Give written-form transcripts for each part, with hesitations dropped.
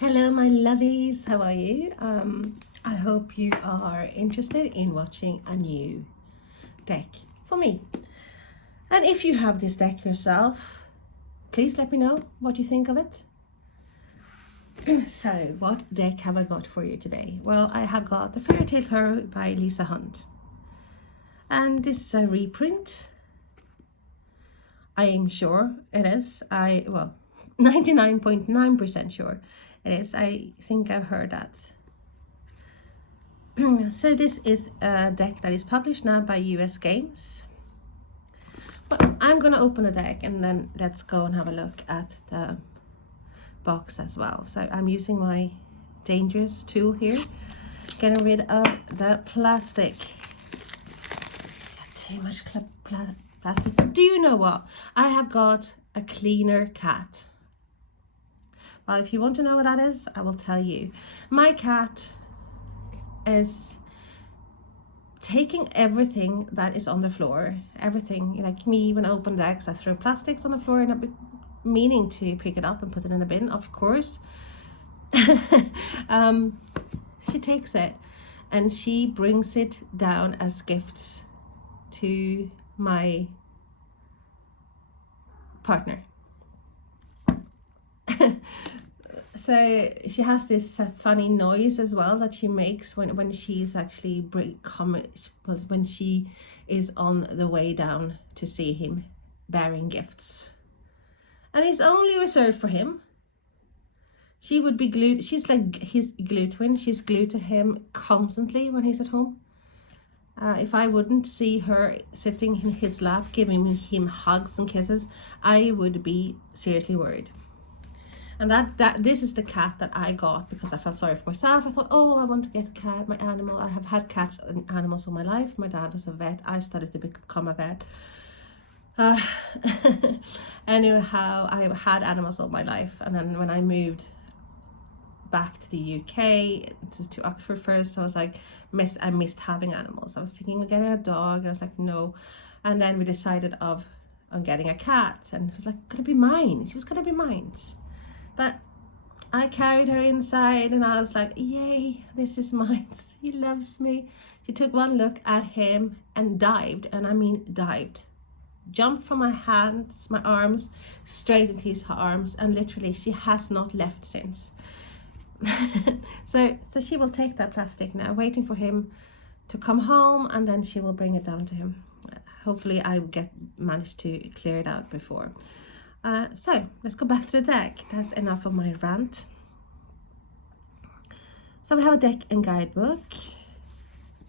Hello my lovies, how are you? I hope you are interested in watching a new deck for me. And if you have this deck yourself, please let me know what you think of it. So, what deck have I got for you today? Well, I have got the Fairy Tale Tarot by Lisa Hunt. And this is a reprint. I am sure it is. 99.9% sure it is. I think I've heard that. So this is a deck that is published now by U.S Games. But I'm gonna open the deck and then let's go and have a look at the box as well. So I'm using my dangerous tool here, getting rid of the plastic. Too much plastic. Do you know what? I have got a cleaner cat. Well, if you want to know what that is, I will tell you. My cat is taking everything that is on the floor, everything, like me when I open decks, I throw plastics on the floor and I'm meaning to pick it up and put it in a bin, of course. She takes it and she brings it down as gifts to my partner. So she has this funny noise as well that she makes when she's actually when she is on the way down to see him bearing gifts, and it's only reserved for him. She would be glued. She's like his glue twin. She's glued to him constantly when he's at home. If I wouldn't see her sitting in his lap giving him hugs and kisses, I would be seriously worried. And this is the cat that I got because I felt sorry for myself. I thought, oh, I want to get a cat, my animal. I have had cats and animals all my life. My dad was a vet. I started to become a vet. Anyhow, I had animals all my life. And then when I moved back to the UK, to Oxford first, I was like, I missed having animals. I was thinking of getting a dog. And I was like, no. And then we decided on getting a cat. And it was like, gonna be mine. She was gonna be mine. But I carried her inside and I was like, yay, this is mine. He loves me. She took one look at him and dived, and I mean dived. Jumped from my hands, my arms, straight into his arms, and literally she has not left since. So she will take that plastic now, waiting for him to come home, and then she will bring it down to him. Hopefully I will manage to clear it out before. So let's go back to the deck. That's enough of my rant. So we have a deck and guidebook.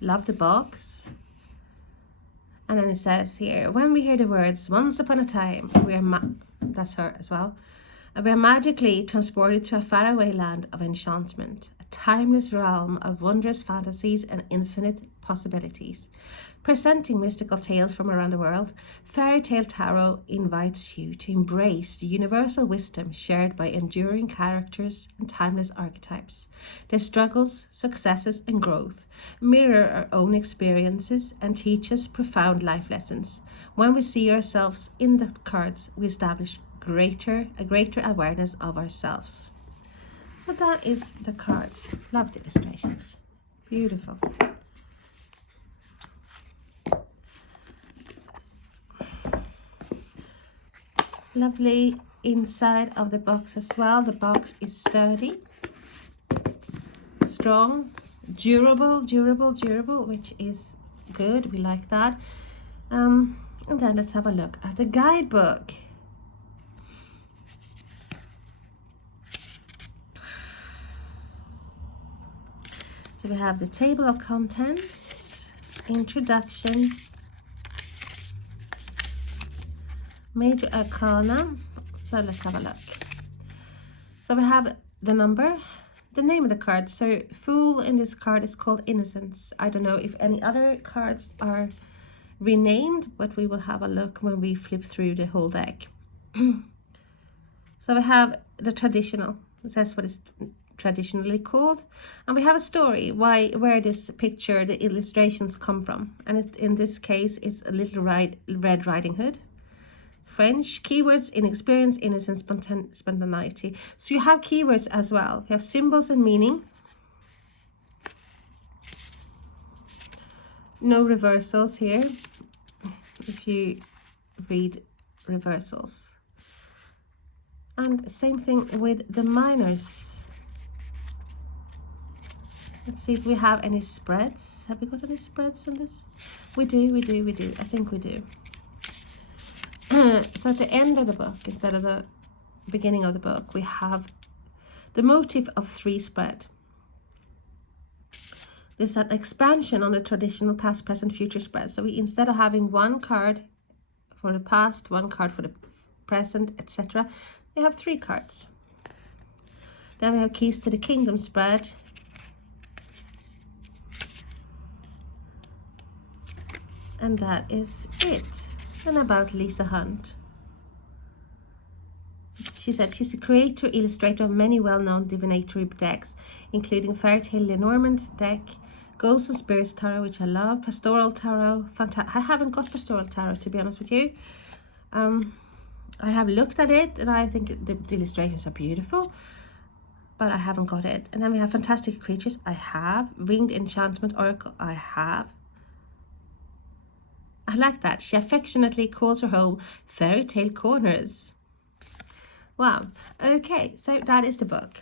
Love the box. And then it says here, when we hear the words once upon a time, that's her as well, we are magically transported to a faraway land of enchantment, a timeless realm of wondrous fantasies and infinite possibilities. Presenting mystical tales from around the world, Fairy Tale Tarot invites you to embrace the universal wisdom shared by enduring characters and timeless archetypes. Their struggles, successes, and growth mirror our own experiences and teach us profound life lessons. When we see ourselves in the cards, we establish a greater awareness of ourselves. So that is the cards. Love the illustrations. Beautiful. Lovely inside of the box as well. The box is sturdy, strong, durable, which is good. We like that. And then let's have a look at the guidebook. So we have the table of contents, introduction, major arcana. So let's have a look. So we have the number, the name of the card. So Fool in this card is called Innocence. I don't know if any other cards are renamed, but we will have a look when we flip through the whole deck. So we have the traditional. It says what it's traditionally called, and we have a story where this picture, the illustrations come from, and in this case it's a little Red Riding Hood. French. Keywords: inexperience, innocence, spontaneity. So you have keywords as well. You have symbols and meaning. No reversals here, if you read reversals. And same thing with the minors. Let's see if we have any spreads. Have we got any spreads in this? We do. I think we do. So at the end of the book, instead of the beginning of the book, we have the motif of 3 spread. There's an expansion on the traditional past, present, future spread. So we, instead of having 1 card for the past, 1 card for the present, etc., we have 3 cards. Then we have keys to the kingdom spread. And that is it. And about Lisa Hunt. She said she's the creator, illustrator of many well-known divinatory decks, including Fairy Tale Lenormand deck, Ghosts and Spirits Tarot, which I love, Pastoral Tarot. I haven't got Pastoral Tarot, to be honest with you. I have looked at it, and I think the illustrations are beautiful, but I haven't got it. And then we have Fantastic Creatures. I have. Winged Enchantment Oracle. I have. I like that. She affectionately calls her home Fairy Tale Corners. Wow. Okay, so that is the book.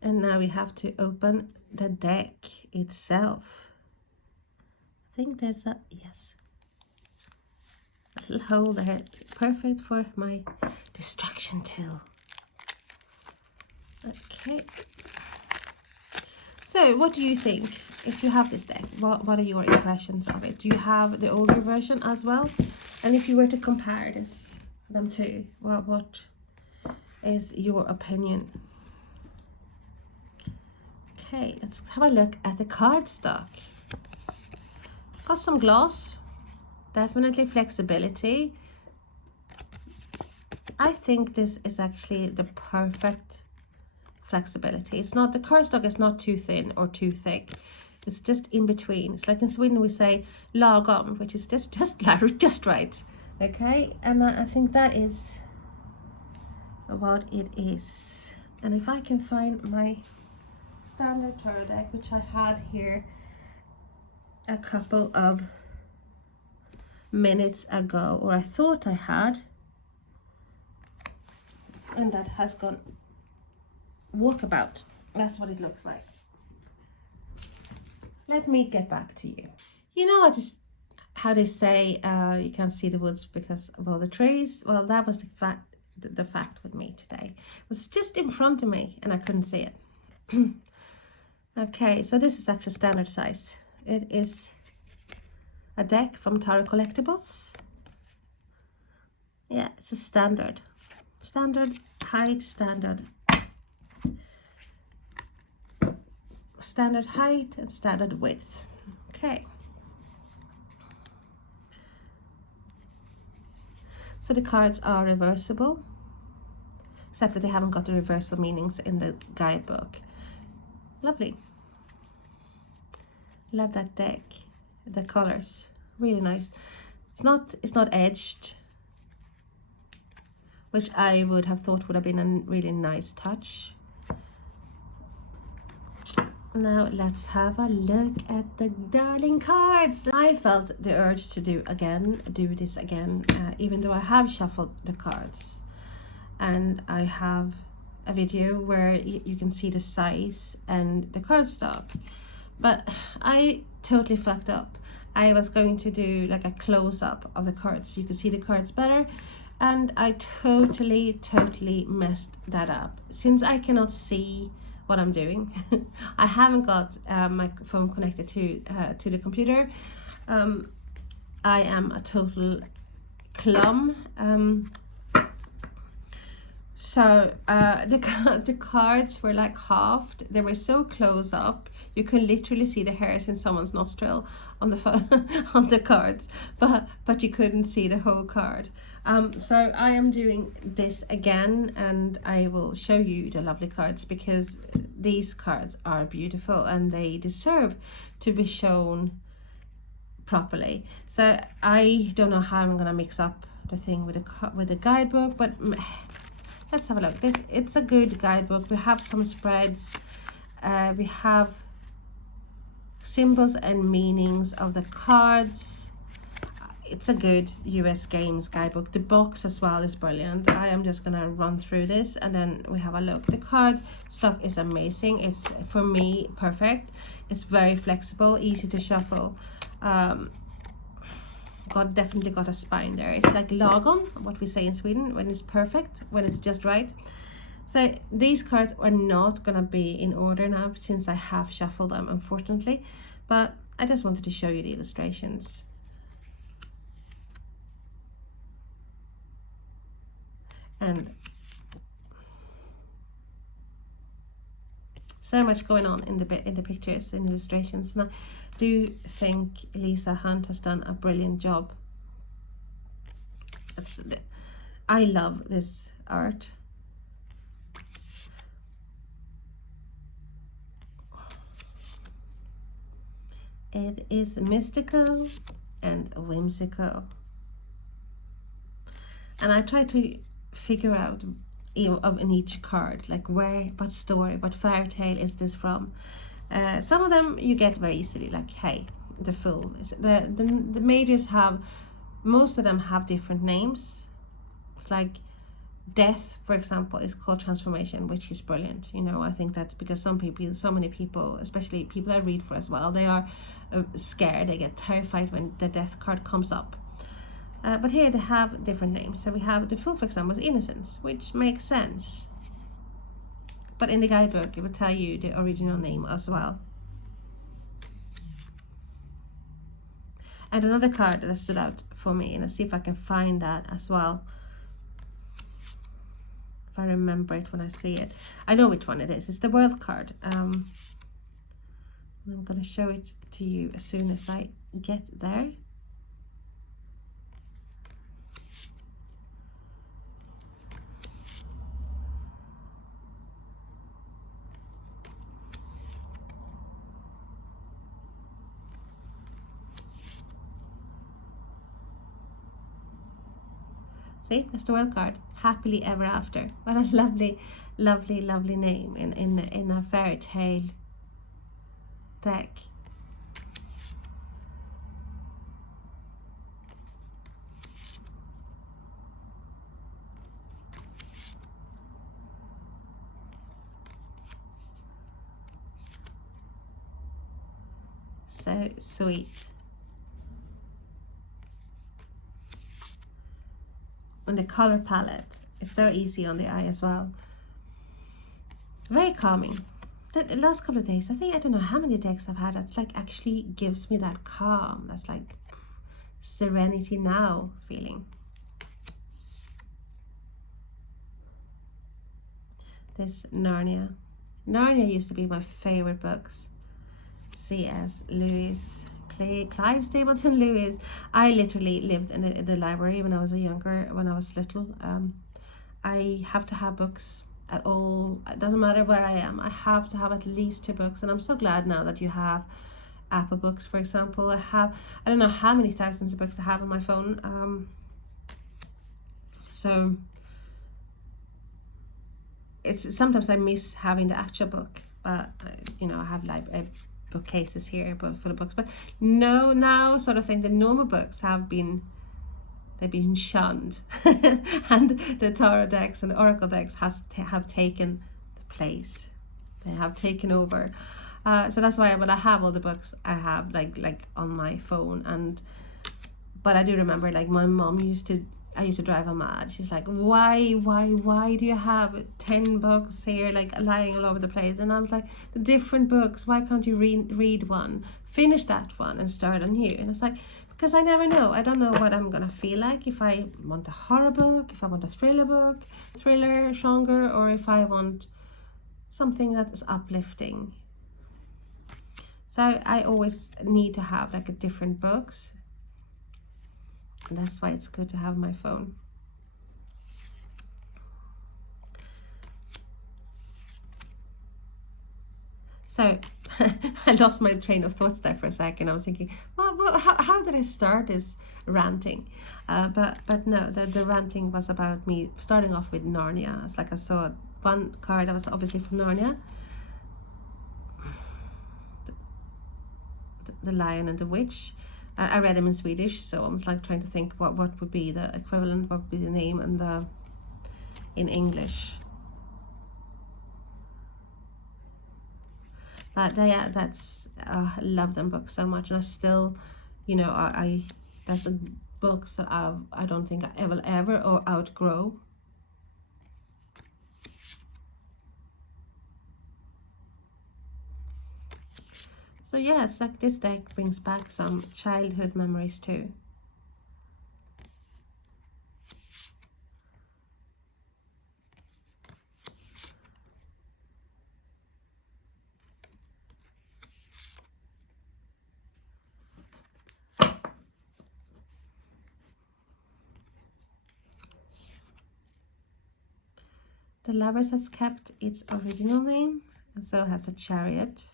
And now we have to open the deck itself. I think there's a, yes, a little hole there. Perfect for my distraction tool. Okay. So what do you think if you have this deck? What are your impressions of it? Do you have the older version as well? And if you were to compare them two, what is your opinion? Okay, let's have a look at the cardstock. Got some gloss, definitely flexibility. I think this is actually the perfect flexibility. It's not, the cardstock is not too thin or too thick. It's just in between. It's like in Sweden we say lagom, which is just right. Okay, and I think that is what it is. And if I can find my standard tarot deck, which I had here a couple of minutes ago, or I thought I had, and that has gone walkabout. That's what it looks like. Let me get back to you. You know, how they say you can't see the woods because of all the trees. Well, that was the fact with me today. It was just in front of me and I couldn't see it. Okay, so this is actually standard size. It is a deck from Tarot Collectibles. Yeah, it's a standard height, standard height and standard width. Okay, so the cards are reversible, except that they haven't got the reversal meanings in the guidebook. Lovely. Love that deck. The colors, really nice. It's not edged, which I would have thought would have been a really nice touch. Now let's have a look at the darling cards. I felt the urge to do this again, even though I have shuffled the cards, and I have a video where you can see the size and the cardstock, but I totally fucked up. I was going to do like a close-up of the cards so you could see the cards better, and I totally messed that up. Since I cannot see what I'm doing, I haven't got my phone connected to the computer. I am a total clum. So the cards were like halved. They were so close up you can literally see the hairs in someone's nostril on the on the cards, but you couldn't see the whole card. So I am doing this again, and I will show you the lovely cards because these cards are beautiful and they deserve to be shown properly. So I don't know how I'm gonna mix up the thing with the guidebook, but let's have a look. It's a good guidebook. We have some spreads. We have symbols and meanings of the cards. It's a good U.S. Games guidebook. The box as well is brilliant. I am just gonna run through this and then we have a look. The card stock is amazing. It's, for me, perfect. It's very flexible, easy to shuffle. Definitely got a spine there. It's like lagom, what we say in Sweden, when it's perfect, when it's just right. So these cards are not gonna be in order now since I have shuffled them, unfortunately, but I just wanted to show you the illustrations. And so much going on in the pictures and illustrations, and I do think Lisa Hunt has done a brilliant job. I love this art. It is mystical and whimsical, and I try to figure out in each card, like what story, what fairy tale is this from. Some of them you get very easily, like hey, the Fool. The majors have, most of them have different names. It's like Death, for example, is called Transformation, which is brilliant. You know, I think that's because so many people, especially people I read for as well, they are scared, they get terrified when the Death card comes up. But here they have different names. So we have the Fool, for example, is Innocence, which makes sense. But in the guidebook, it will tell you the original name as well. And another card that stood out for me, and let's see if I can find that as well. If I remember it when I see it. I know which one it is. It's the World card. I'm going to show it to you as soon as I get there. See, that's the World card. Happily Ever After. What a lovely, lovely, lovely name in a fairy tale deck. So sweet. And the color palette is so easy on the eye as well. Very calming. The last couple of days, I don't know how many decks I've had that's like actually gives me that calm, that's like serenity now feeling. This Narnia. Narnia used to be my favorite books. C.S. Lewis. Clive Stapleton Lewis. I literally lived in the library when I was when I was little. I have to have books at all. It doesn't matter where I am. I have to have at least 2 books, and I'm so glad now that you have Apple Books, for example. I don't know how many thousands of books I have on my phone. So it's sometimes I miss having the actual book, but you know, I have bookcases here but for the books. But no, now sort of thing, the normal books have been shunned and the tarot decks and the oracle decks have taken the place. They have taken over. So that's why when I have all the books I have like on my phone. But I do remember, like, my mom I used to drive her mad. She's like, why do you have 10 books here, like, lying all over the place? And I was like, the different books, why can't you read one, finish that one and start anew? And it's like, because I never know. I don't know what I'm gonna feel like, if I want a horror book, if I want a thriller genre, or if I want something that is uplifting. So I always need to have like a different books. And that's why it's good to have my phone. So I lost my train of thoughts there for a second. I was thinking, well how did I start this ranting? But no, the ranting was about me starting off with Narnia. It's like I saw one card that was obviously from Narnia, the Lion and the Witch. I read them in Swedish, so I was like trying to think what would be the equivalent, what would be the name in English. But yeah, that's I love them books so much, and I still, you know, I that's books that I don't think I will ever or outgrow. So yeah, it's like this deck brings back some childhood memories too. The Lovers has kept its original name, and so has a Chariot.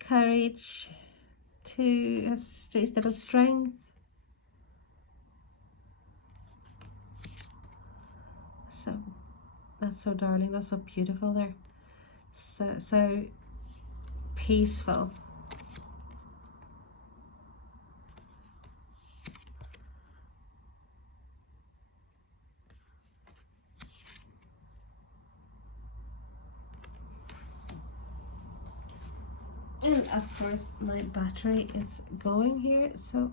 Courage, 2 has instead of Strength. So that's so darling, that's so beautiful there. So peaceful. And of course my battery is going here, so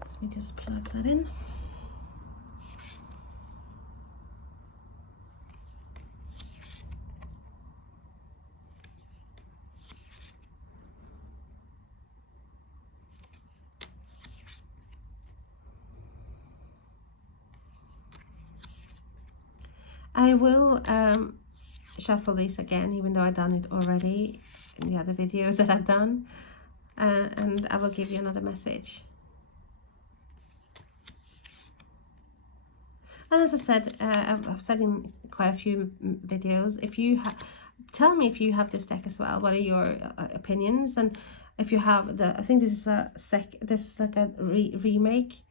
let me just plug that in. I will shuffle these again, even though I've done it already in the other video that I've done, and I will give you another message. And as I said, I've said in quite a few videos, if you tell me if you have this deck as well, what are your opinions, and if you have I think this is this is like a remake.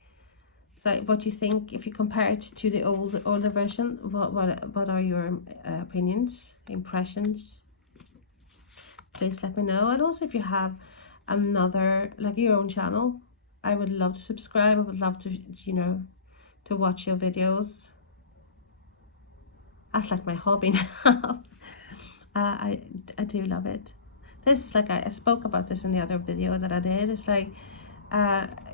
So what do you think if you compare it to the older version? What are your opinions, impressions? Please let me know. And also if you have another, like your own channel, I would love to subscribe. I would love to, you know, to watch your videos. That's like my hobby now. I do love it. This is like I spoke about this in the other video that I did. It's like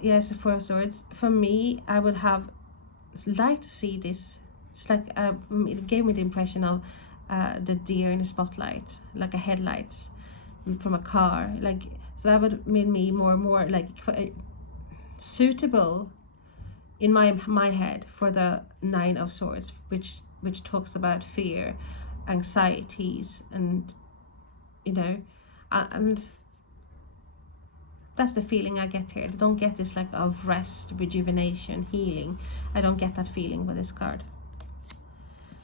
yes, 4 of Swords. For me, I would have liked to see this. It's like it gave me the impression of the deer in the spotlight, like a headlights from a car. Like, so that would make me more and more like suitable in my head for the 9 of Swords, which talks about fear, anxieties, and you know, and that's the feeling I get here. I don't get this like of rest, rejuvenation, healing. I don't get that feeling with this card.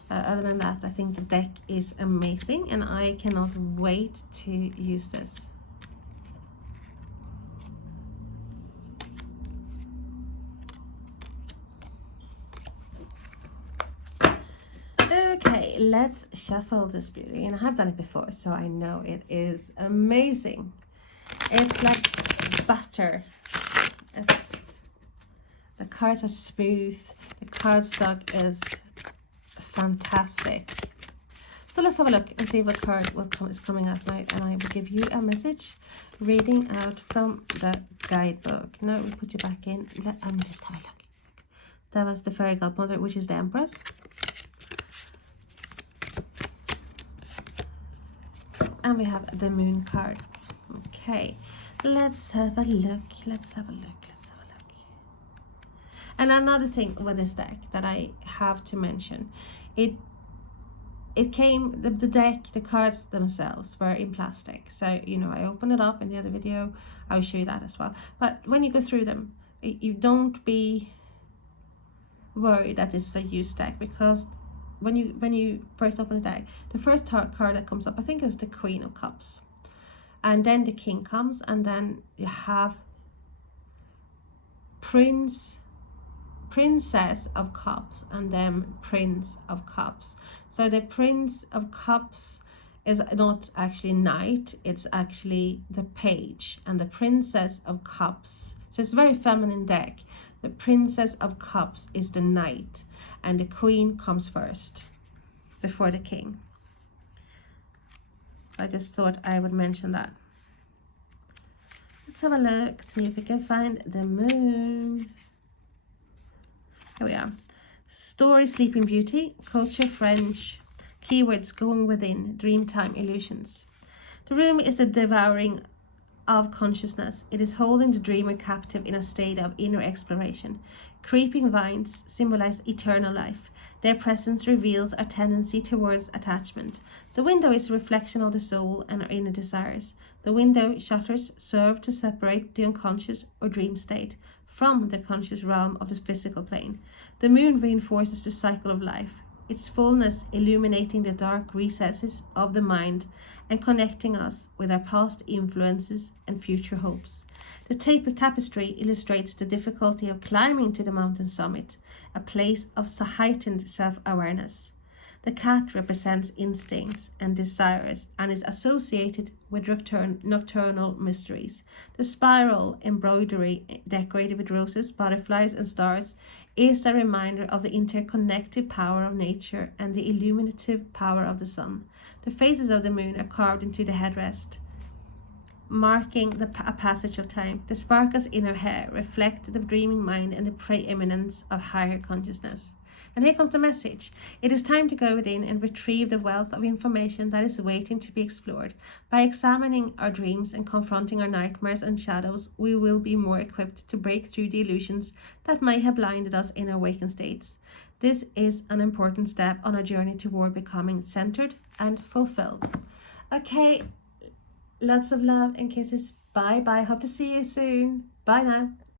Other than that, I think the deck is amazing, and I cannot wait to use this. Okay, let's shuffle this beauty, and I have done it before, so I know it is amazing. It's like butter. The cards are smooth. The cardstock is fantastic. So let's have a look and see what card is coming out now, and I will give you a message reading out from the guidebook. Now we'll put you back in. Let me just have a look. That was the fairy godmother, which is the Empress. And we have the Moon card. Okay, let's have a look. Let's have a look. Let's have a look. And another thing with this deck that I have to mention, it came, the deck, the cards themselves were in plastic. So, you know, I opened it up in the other video. I will show you that as well. But when you go through them, you don't be worried that this is a used deck, because when you first open the deck, the first card that comes up, I think it was the Queen of Cups, and then the King comes, and then you have Princess of Cups, and then Prince of Cups. So the Prince of Cups is not actually knight, it's actually the page, and the Princess of Cups, so it's a very feminine deck. The Princess of Cups is the knight, and the Queen comes first before the King. I just thought I would mention that. Let's have a look, see if we can find the moon. Here we are. Story, Sleeping Beauty, culture, French, keywords, going within, dreamtime, illusions. The room is the devouring of consciousness. It is holding the dreamer captive in a state of inner exploration. Creeping vines symbolize eternal life. Their presence reveals our tendency towards attachment. The window is a reflection of the soul and our inner desires. The window shutters serve to separate the unconscious or dream state from the conscious realm of the physical plane. The moon reinforces the cycle of life, its fullness illuminating the dark recesses of the mind and connecting us with our past influences and future hopes. The tapestry illustrates the difficulty of climbing to the mountain summit, a place of heightened self-awareness. The cat represents instincts and desires and is associated with nocturnal mysteries. The spiral embroidery decorated with roses, butterflies, and stars is a reminder of the interconnected power of nature and the illuminative power of the sun. The phases of the moon are carved into the headrest, marking a passage of time. The sparkles in her hair reflect the dreaming mind and the preeminence of higher consciousness. And here comes the message. It is time to go within and retrieve the wealth of information that is waiting to be explored. By examining our dreams and confronting our nightmares and shadows, we will be more equipped to break through the illusions that may have blinded us in our awakened states. This is an important step on our journey toward becoming centered and fulfilled. Okay, lots of love and kisses. Bye bye. Hope to see you soon. Bye now.